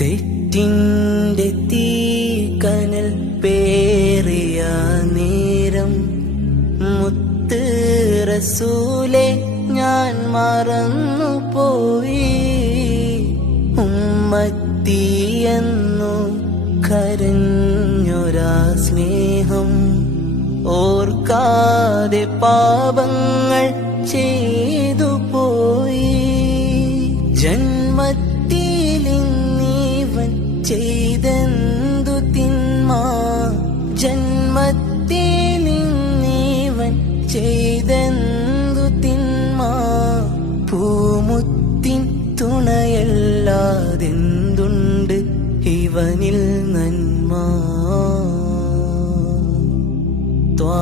തെറ്റിന്റെ തീക്കനൽ പേറിയ നേരം മുത്ത് റസൂലെ ഞാൻ മറന്നു പോയി. ഉമ്മത്തിയെന്നു കരഞ്ഞൊരാ സ്നേഹം ഓർക്കാതെ പാപങ്ങൾ ചെയ്തു പോയി. ജന്മത്തിലിന്നീവൻ പൂമുത്തിൻ തുണയല്ലാതെന്തുണ്ട് ഇവനിൽ നന്മ? ത്വാ